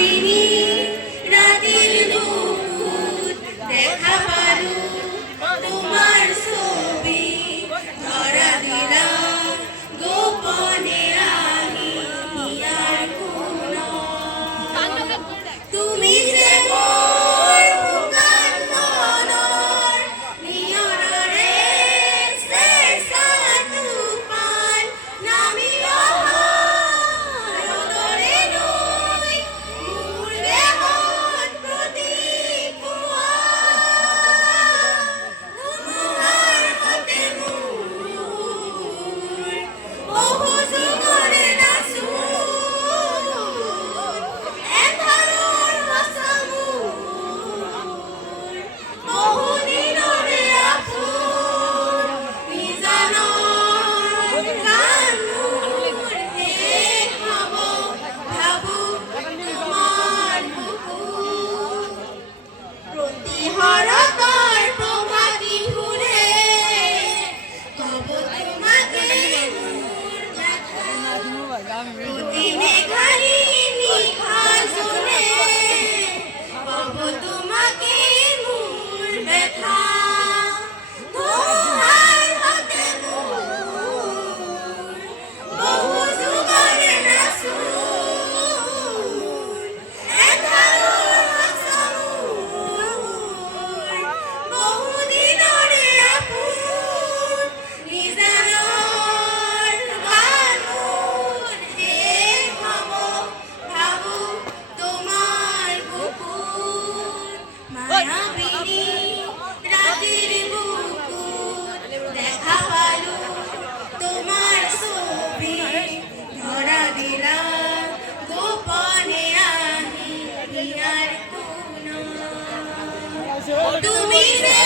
baby. I'm really. তুমি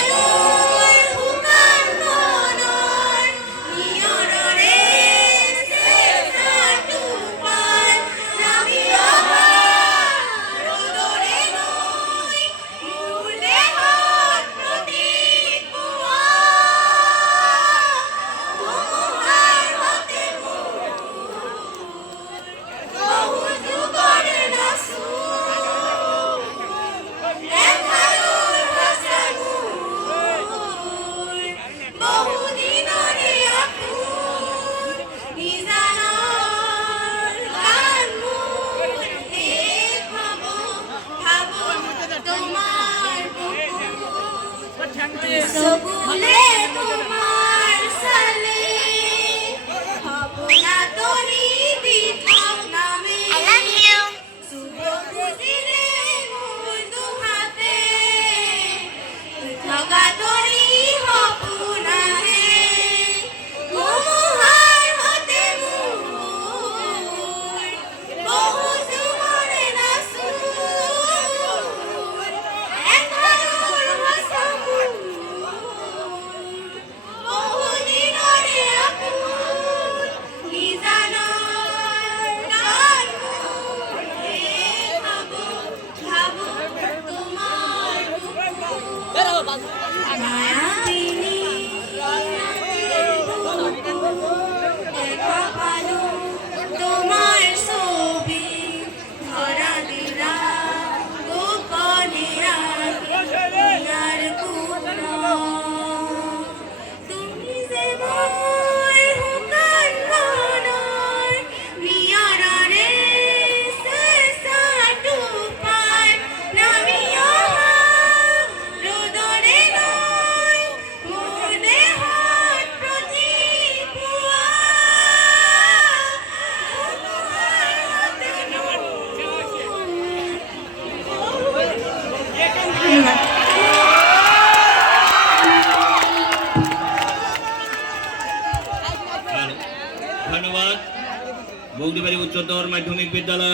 চোদ্দ মাধ্যমিক বিদ্যালয়